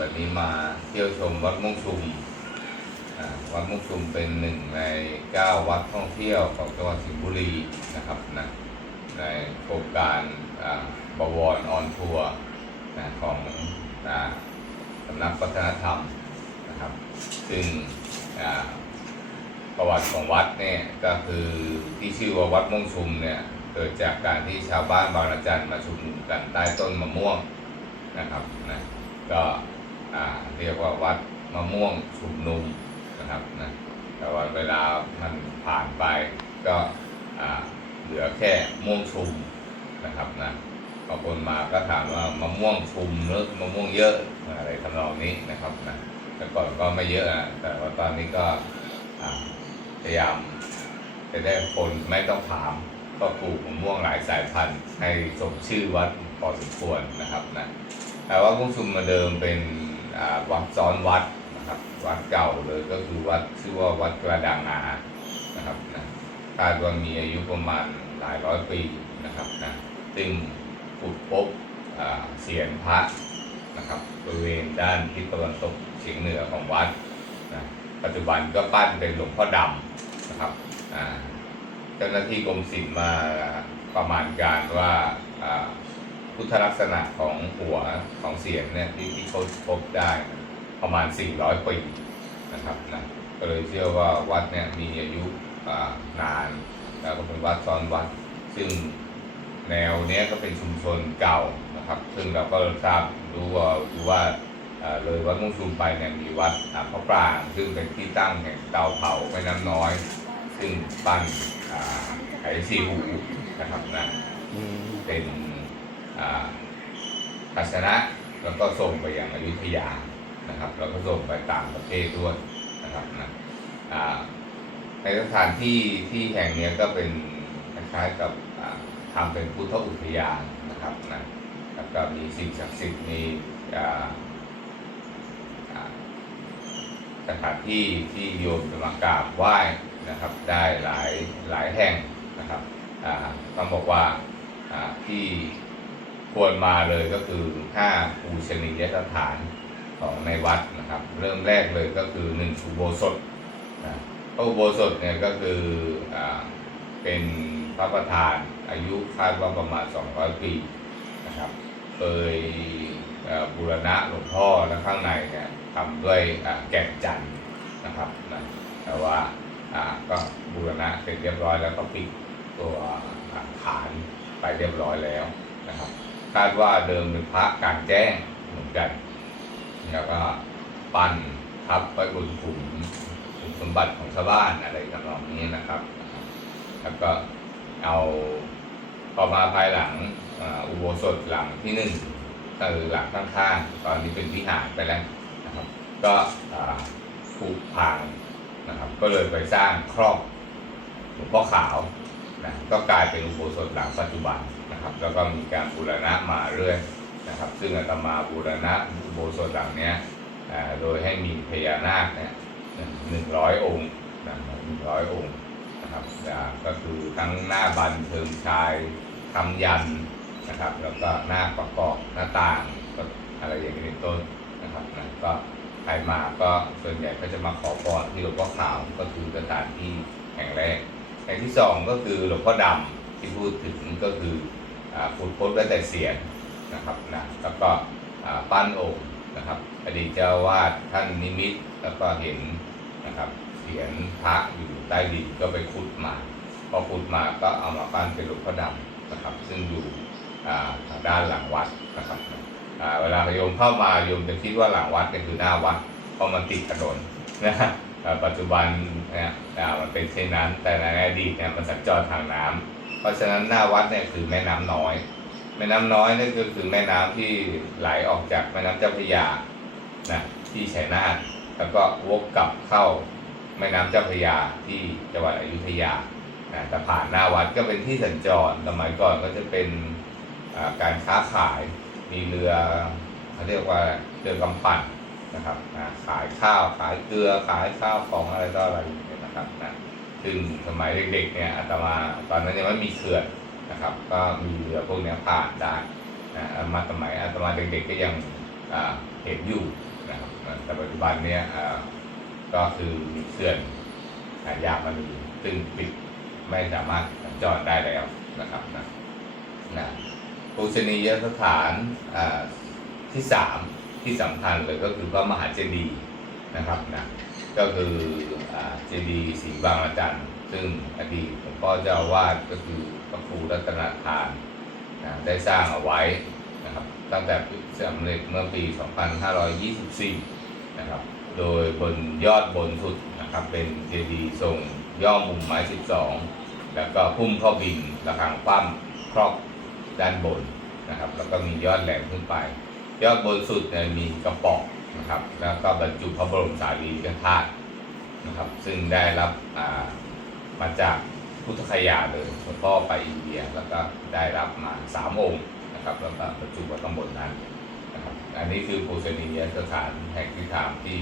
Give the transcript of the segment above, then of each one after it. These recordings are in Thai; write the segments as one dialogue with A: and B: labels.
A: วันนี้มาเที่ยวชมวัดม่วงชุมวัดม่งชุมเป็นหนึ่งในเก้าวัดท่องเที่ยวของจังหวัดสิงห์บุรีนะครับนะในโครงการบวรออนทัวร์นะของสำนักวัฒนธรรมนะครับ ซึ่งประวัติของวัดเนี่ยก็คือที่ชื่อว่าวัดม่วงชุมเนี่ยเกิดจากการที่ชาวบ้านบางระจันมาชุมนุมกันใต้ต้นมะม่วงนะครับนะก็ อ่าเรียกว่าวัดมะม่วงชุมนุมนะครับนะแต่ว่าเวลามันผ่านไปก็อ่าเหลือแค่ม่วงชุมนะครับนะบางคนมาก็ถามว่ามะม่วงชุมหรือมะม่วงเยอะอะไรทำนองนี้นะครับนะแต่ก่อนก็ไม่เยอะอะแต่ว่าตอนนี้ก็พยายามจะได้คนไม่ต้องถามก็ปลูกมะม่วงหลายสายพันธุ์ให้สมชื่อวัดพอสมควรนะครับนะแต่ว่าพุ่งชุมมาเดิมเป็น วัดซ้อนวัดนะครับวัดเก่าเลยก็คือวัดชื่อว่าวัดกระดังงานะครับนะคาดว่ามีอายุประมาณหลายร้อยปีนะครับนะซึ่งขุดพบเสียนพระนะครับบริเวณด้านทิศตะวันตกเฉียงเหนือของวัดนะปัจจุบันก็ปั้นเป็นหลวงพ่อดำนะครับเจ้าหน้าที่กรมศิลป์มาประมาณการว่า พุทธลักษณะของหัวของเสียงเนี่ยที่ที่เขาพบได้ประมาณ 400 ปีนะครับนะก็เลยเชื่อว่าวัดเนี่ยมีอายุอ่านาน แล้วก็เป็นวัดซ้อนวัด ซึ่งแนวเนี้ยก็เป็นชุมชนเก่านะครับ ซึ่งเราก็ทราบรู้ว่ารู้ว่าเอ่อเลยวัดมุ่งชุมไปเนี่ยมีวัดอ่าพระปรางซึ่งเป็นที่ตั้งแห่งเตาเผาแม่น้ำน้อย ซึ่งปั้นอ่าไข่สีหูนะครับนะ
B: อืม
A: เป็นอ่า ภาชนะแล้วก็ส่งไปยังอยุธยานะครับ แล้วก็ส่งไปต่างประเทศด้วยนะครับนะในสถานที่ที่แห่งนี้ก็เป็นคล้ายๆกับอ่าทำเป็นพุทธอุทยานนะครับนะแล้วก็มีสิ่งศักดิ์สิทธิ์มีสถานที่ที่โยมจะมากราบไหว้นะครับ ได้หลายหลายแห่งนะครับต้องบอกว่าที่ ควรมาเลยก็คือ5ปูชนียสถานของในวัดนะครับ เริ่มแรกเลยก็คือหนึ่งอุโบสถนะอุโบสถเนี่ยก็คืออเป็นพระประธานอายุคาดว่าประมาณ 200 ปีนะครับเคยเอ่อบูรณะหลวงพ่อและข้างในเนี่ยทำด้วยแก่นจันนะครับนะแต่ว่าก็บูรณะเสร็จเรียบร้อยแล้วก็ปิดตัวฐานไปเรียบร้อยแล้วนะครับ คาดว่าเดิมเป็นพระกลารแจ้งเหมือนกัน แล้วก็ปั้นทับไว้บนขุมขุมสมบัติของชาวบ้านอะไรทำนองนี้นะครับ แล้วก็เอาพอมาภายหลังอุโบสถหลังที่หนึ่งก็คือหลังข้างๆตอนนี้เป็นวิหารไปแล้วนะครับ ก็อ่าผุพังนะครับ ก็เลยไปสร้างครอบหลวงพ่อขาวนะก็กลายเป็นอุโบสถหลังปัจจุบัน นะครับ แล้วก็มีการบูรณะมาเรื่อยนะครับ ซึ่งอาตมาบูรณะอุโบสถหลังเนี้ยโดยให้มีพญานาคเนี่ยหนึ่งร้อยองค์นะหนึ่งร้อยองค์นะครับก็คือทั้งหน้าบันเทิงชายทำยันนะครับ แล้วก็หน้าประกอบหน้าต่างก็อะไรอย่างนี้เป็นต้นนะครับนะก็ใครมาก็ส่วนใหญ่ก็จะมาขอพรที่หลวงพ่อขาวก็คือสถานที่แห่งแรกแห่งที่สองก็คือหลวงพ่อดำที่พูดถึงก็คือ ขุดพบได้แต่เสียงนะครับนะแล้วก็ปั้นองค์นะครับอดีตเจ้าวาดท่านนิมิตแล้วก็เห็นนะครับเสียนพระอยู่ใต้ดินก็ไปขุดมาพอขุดมาก็เอามาปั้นเป็นหลวงพ่อดำนะครับ ซึ่งอยู่อ่าทางด้านหลังวัดนะครับเวลาโยมเข้ามาโยมจะคิดว่าหลังวัดเนี่ยคือหน้าวัดเพราะมันติดถนนนะฮะปัจจุบันเนี่ยมันเป็นเช่นนั้น แต่ในอดีตเนี่ยมันสัญจรทางน้ำ เพราะฉะนั้นหน้าวัดเนี่ยคือแม่น้ำน้อย แม่น้ำน้อยนี่ก็คือแม่น้ำที่ไหลออกจากแม่น้ำเจ้าพระยานะที่ชัยนาทแล้วก็วกกลับเข้าแม่น้ำเจ้าพระยาที่จังหวัดอยุธยานะแต่ผ่านหน้าวัดก็เป็นที่สัญจรสมัยก่อนก็จะเป็นการค้าขายมีเรือเขาเรียกว่าเรือกำปั่นนะครับขายข้าวขายเกลือขายข้าวของอะไรต่ออะไรนะครับนะ ซึ่งสมัยเด็กๆเนี่ยอาตมาตอนนั้นยังไม่มีเขื่อนนะครับ ก็มีเรือพวกนี้ผ่านได้นะมาสมัยอาตมาเด็กๆก็ยังเห็นอยู่นะครับแต่ปัจจุบันเนี้ยก็คือมีเขื่อนหายากมันซึ่งปิดไม่สามารถสัญจรได้แล้วนะครับนะนะปูชนียสถานที่สามที่สำคัญเลยก็คือพระมหาเจดีย์นะครับนะ ก็คือเจดีย์ศรีบางระจันซึ่งอดีตหลวงพ่อเจ้าวาดก็คือพระครูรัตนทานนะได้สร้างเอาไว้นะครับตั้งแต่สำเร็จเมื่อปี 2524 นะครับ โดยบนยอดบนสุดนะครับเป็นเจดีย์ทรงย่อมุมไม้ 12 แล้วก็พุ่มข้าบินระฆังคว่ำครอบด้านบนนะครับ แล้วก็มียอดแหลมขึ้นไป ยอดบนสุดเนี่ยมีกระป๋อง นะครับ แล้วก็บรรจุพระบรมสารีริกธาตุนะครับ ซึ่งได้รับามาจากพุทธคยาเลยหลวงพ่อไปอินเดียแล้วก็ได้รับมาสามองค์นะครับ แล้วก็บรรจุไว้ข้างบนนั้นนะครับ อันนี้คือปูชนียสถานแห่งที่ทามที่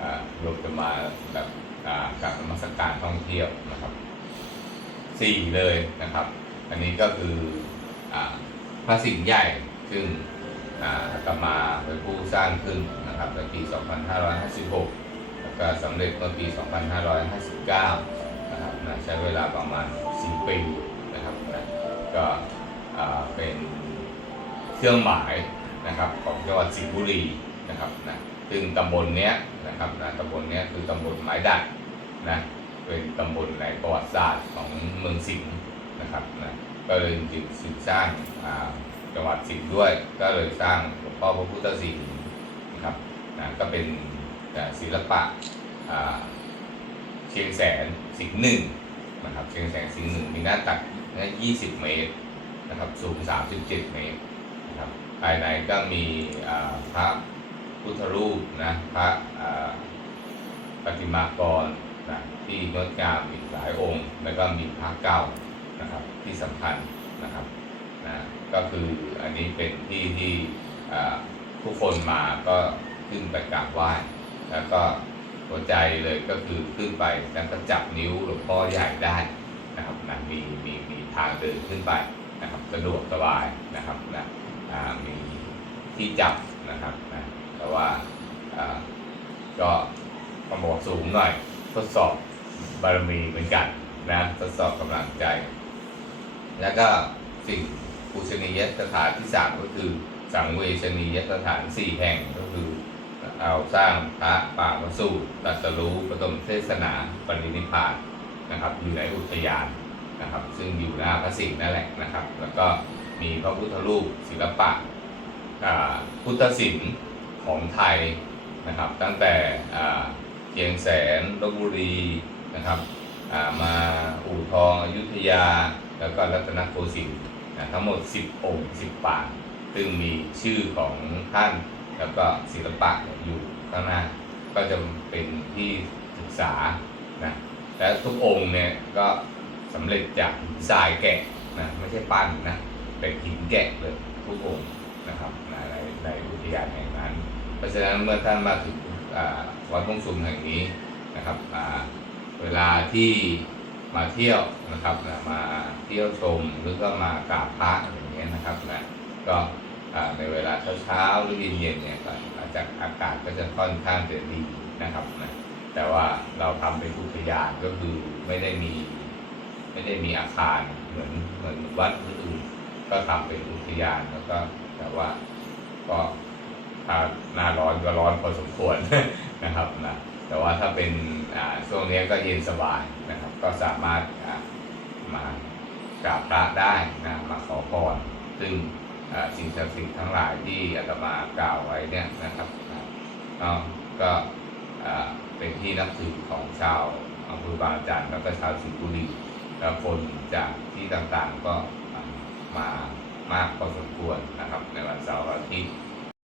A: อ่าโยมจะมาแบบกับนมัสการท่องเที่ยวนะครับสี่เลยนะครับ อันนี้ก็คืออพระสิงห์ใหญ่ซึ่งอ่าอาตมาเป็นผู้สร้างขึ้น นะครับในปี 2556 แล้วก็สำเร็จเมื่อปี 2559 นะครับนะใช้เวลาประมาณ 4 ปีนะครับนะก็เป็นเครื่องหมายนะครับของจังหวัดสิงห์บุรีนะครับนะซึ่งตำบลเนี้ยนะครับนะตำบลเนี้ยคือตำบลไม้ดัดนะเป็นตำบลในประวัติศาสตร์ของเมืองสิงห์นะครับนะก็เลยจึงสืบสร้างจังหวัดสิงห์ด้วย ก็เลยสร้างหลวงพ่อพระพุทธสิงห์ นะก็เป็นอ่ศิลปะเชียงแสนสิงห์หนึ่งนะครับเชียงแสนสิงห์หนึ่งมีหน้าตัก20 เมตรนะครับสูง 37 เมตรนะครับภายในก็มีพระพุทธรูปนะพระปฏิมากรนะที่งดงามอีกหลายองค์ แล้วก็มีพระเก้านะครับที่สำคัญนะครับนะก็คืออันนี้เป็นที่ที่อ่าผู้คนมาก็ ขึ้นไปกราบไหว้แล้วก็หัวใจเลยก็คือขึ้นไปแล้วก็จับนิ้วหลวงพ่อใหญ่ได้นะครับนะมีมีมีทางเดินขึ้นไปนะครับสะดวกสบายนะครับนะมีที่จับนะครับนะแต่ว่าอ่าก็ต้องบอกสูงหน่อย ทดสอบบารมีเหมือนกันนะทดสอบกำลังใจ แล้วก็สิ่งปูชนียสถานที่สามก็คือสังเวชนียสถานสี่แห่งก็คือ เอาสร้างพระป่ามสูตรตัสรู้ปฐมเทศนาปรินิพานนะครับ อยู่ในอุทยานนะครับ ซึ่งอยู่หน้าพระสิงห์นั่นแหละนะครับ แล้วก็มีพระพุทธรูปศิลปะพุทธศิลป์ของไทยนะครับ ตั้งแต่เชียงแสนลบบุรีนะครับมาอู่ทองอยุธยา แล้วก็รัตนโกสินทร์ทั้งหมด 10 องค์ 10 ปางซึ่งมีชื่อของท่าน แล้วก็ศิลปะอยู่ข้างหน้า ก็จะเป็นที่ศึกษานะและทุกองค์เนี่ยก็สำเร็จจากทรายแกะนะไม่ใช่ปั้นนะเป็นหินแกะเลยทุกองค์นะครับในในอุทยานแห่งนั้น เพราะฉะนั้นเมื่อท่านมาถึงวัดพงสุมแห่งนี้นะครับเวลาที่มาเที่ยวนะครับนะมาเที่ยวชมหรือก็มากราบพระอย่างเงี้ยนะครับนะก็ อ่าในเวลาเช้าๆหรือเย็นๆเนี่ยก็อาจจะอากาศก็จะค่อนข้างจะดีนะครับนะแต่ว่าเราทำเป็นอุทยานก็คือไม่ได้มี ไม่ได้มีอาคารเหมือนเหมือนวัดอื่นก็ทำเป็นอุทยานแล้วก็แต่ว่าก็ถ้าหน้าร้อนก็ร้อนพอสมควรนะครับนะแต่ว่าถ้าเป็นช่วงนี้ก็เย็นสบายนะครับ ก็สามารถมากราบพระได้นะมาขอพรซึ่ง สิ่งศักดิ์สิทธิ์ทั้งหลายที่อาตมากล่าวไว้เนี่ยนะครับก็เป็นที่นับถือของชาวอำเภอบางจันทร์แล้วก็ชาวสิงห์บุรีคนจากที่ต่างๆก็มามากพอสมควรนะครับในวันเสาร์อาทิตย์